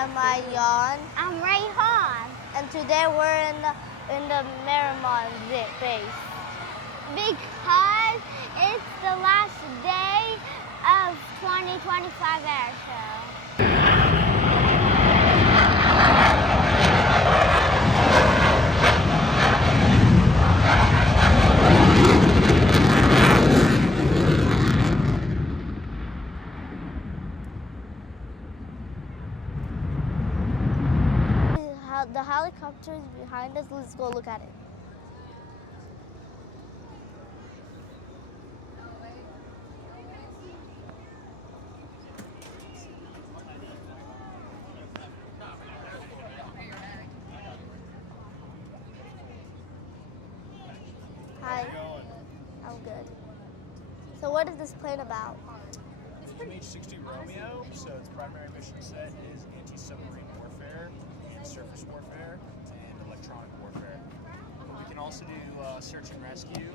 I'm Ayan. I'm Rayhan. And today we're in the Miramar base. Because it's the last day of 2025 air show. The helicopter is behind us. Let's go look at it. Hi. I'm good. So what is this plane about? It's MH-60 Romeo, so its primary mission set is anti-submarine warfare and surface warfare and electronic warfare. But we can also do search and rescue,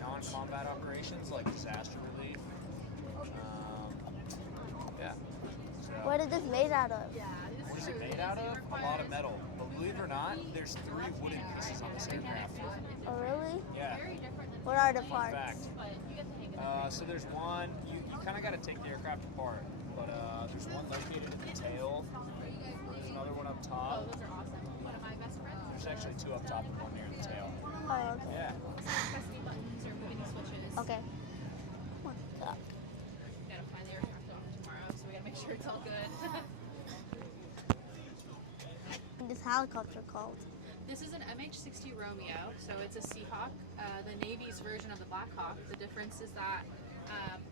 non-combat operations like disaster relief. Yeah. So, What is this made out of? what is it made out of? A lot of metal. But believe it or not, there's 3 wooden pieces on this aircraft. Oh, really? Yeah. What are the Fun parts? fact. So there's one, you kind of got to take the aircraft apart, but there's one located in the tail, there's another one up top. Those are awesome. One of my best friends. There's actually 2 up top and 1 near the tail. Oh, okay. Yeah. Pressing buttons or moving the switches. Okay. Oh my God. We gotta find the aircraft off tomorrow, so we gotta make sure it's all good. This helicopter called? This is an MH-60 Romeo, so it's a Seahawk, the Navy's version of the Black Hawk. The difference is that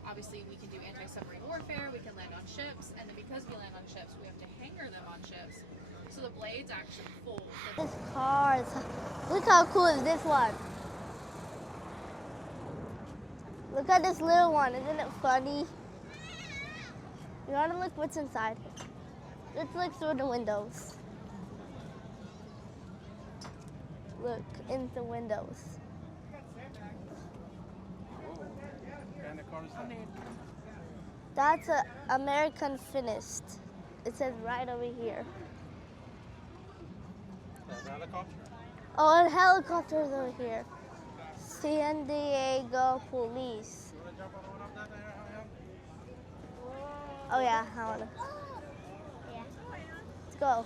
obviously we can do anti-submarine warfare, we can land on ships, and then because we land on ships, we have to hanger them on ships. So the blades actually fold. This cars. Look how cool is this one. Look at this little one. Isn't it funny? You want to look what's inside? Let's look through the windows. Look in the windows. That's a American finished. It says right over here. Oh, and helicopters over here. San Diego Police. Oh yeah, I wanna. Yeah. Let's go.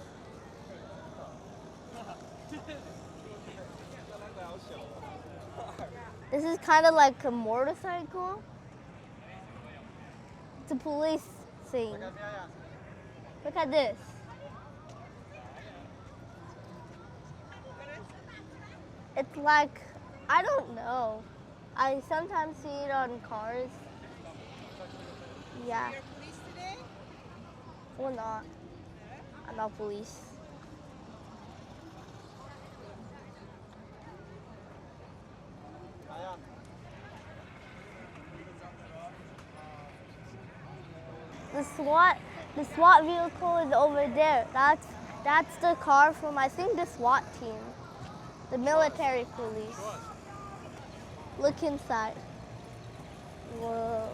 This is kind of like a motorcycle. It's a police thing. Look at this. It's like, I don't know. I sometimes see it on cars. Yeah. You're police today? Or not. I'm not police. The SWAT vehicle is over there. That's the car from, I think, the SWAT team. The military police. Look inside. Whoa.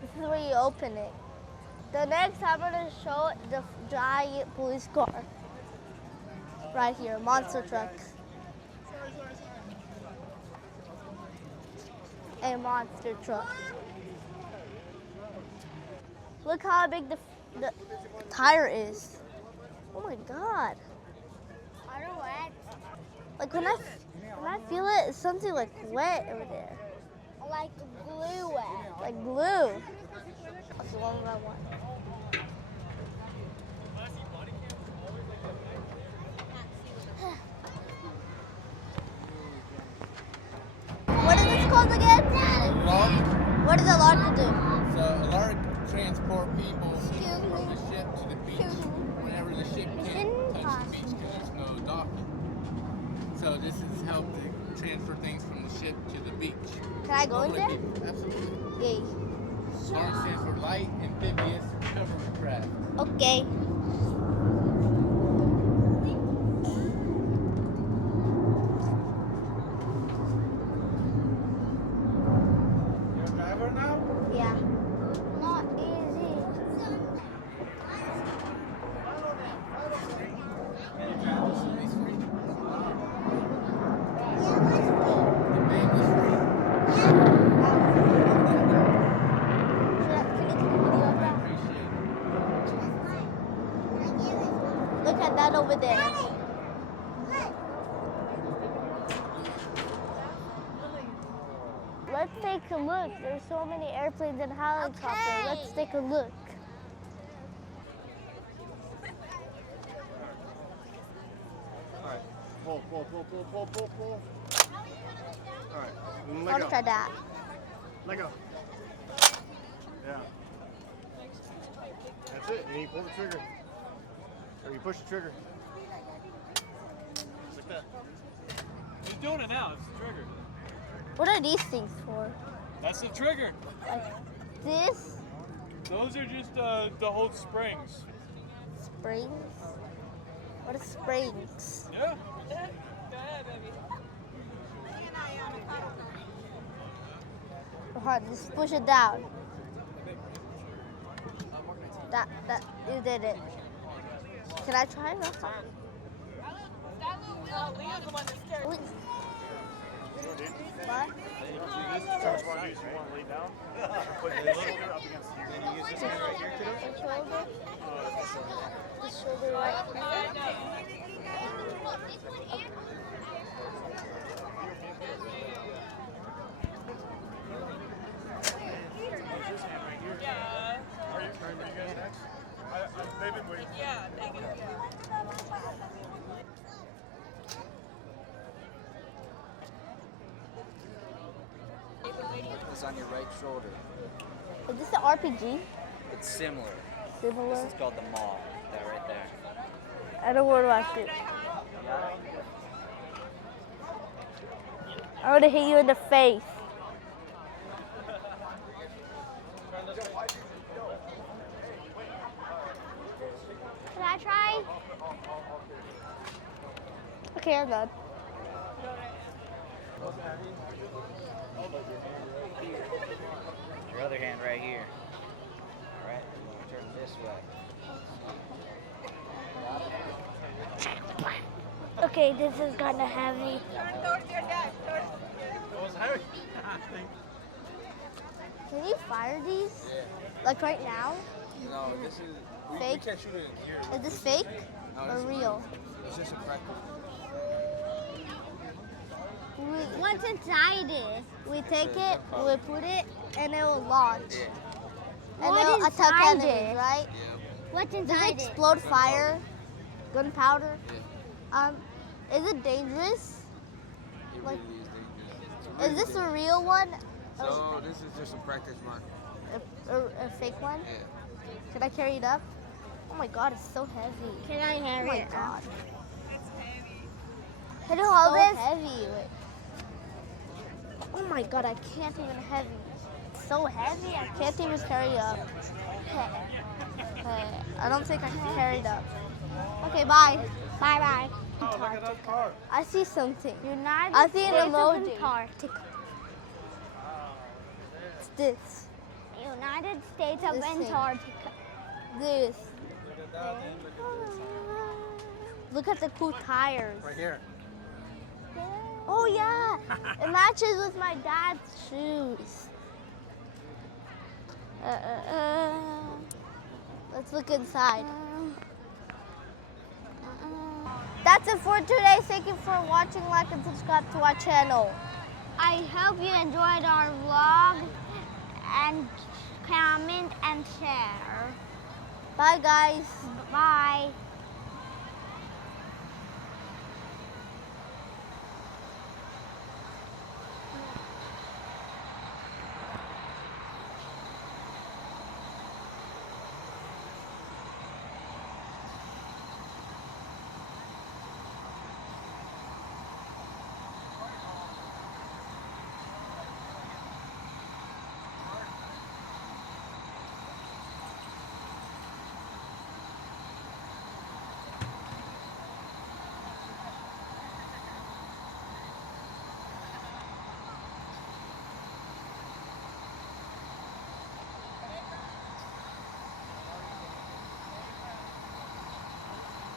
This is where you open it. The next I'm gonna show the giant police car. Right here, monster truck. A monster truck. Look how big the tire is. Oh my God. I don't wet. Like when I feel it, it's something like wet over there. Like glue wet. Like glue. That's one by one. What is this called again? Lark. What does a lark do? So a lark transport people from the ship to the beach whenever the ship can't touch the beach because there's no docking. So this has helped to transfer things from the ship to the beach. Can I go in there? Absolutely. Yay. LARC stands for Light Amphibious Recovery Craft. Okay. there. Let's take a look. There's so many airplanes and helicopters. Okay. Let's take a look. Alright, pull. Alright, I let want go. to try that. Let go. Yeah. That's it. And you pull the trigger. Or you push the trigger. Just like that. He's doing it now. It's the trigger. What are these things for? That's the trigger. Like this? Those are just to hold springs. Springs? What are springs? Yeah. Hard, just push it down. That, you did it. Can I try it? Wait. What? So what you want to do is you want to lay down. Put the shoulder up against you. Then you use this hand right here, kiddo. The shoulder? The shoulder right This hand right here. Yeah. Are you guys next? They've been waiting. Yeah, they can, It's on your right shoulder. Is this an RPG? It's similar. Similar? This is called the maw. That right there. I don't want to watch it. Got it? I want to hit you in the face. Can I try? Okay, I'm done. Your other hand right here. Alright, turn it this way. Okay, this is kind of heavy. Can you fire these? Like right now? No, this is. We Fake? can't shoot it in here. Is this fake No, or this is real? It's just a practice. What's inside it? We take it, we put it, and it will launch. Yeah. And What it'll attack inside enemies, it? right? Yeah. What's Does it inside it? explode fire? Gunpowder? Yeah. Is it dangerous? It Like- really is dangerous. Is this a real one? So this is just a practice run. A fake one? Yeah. Can I carry it up? Oh my god, it's so heavy. Can I Oh carry my it up? god. It's heavy. Can you hold So this? heavy. Oh my god, I can't even heavy. It's so heavy, I can't even carry it up. Okay, I don't think I can carry it up. Okay, bye. Bye-bye. Oh, look at that car. I see something. United I see an States of emoji. Antarctica. It's this. United States of This thing. Antarctica. This. Look at the cool tires. Right here. Oh yeah, it matches with my dad's shoes. Let's look inside. That's it for today. Thank you for watching. Like and subscribe to our channel. I hope you enjoyed our vlog and comment and share. Bye guys. Bye.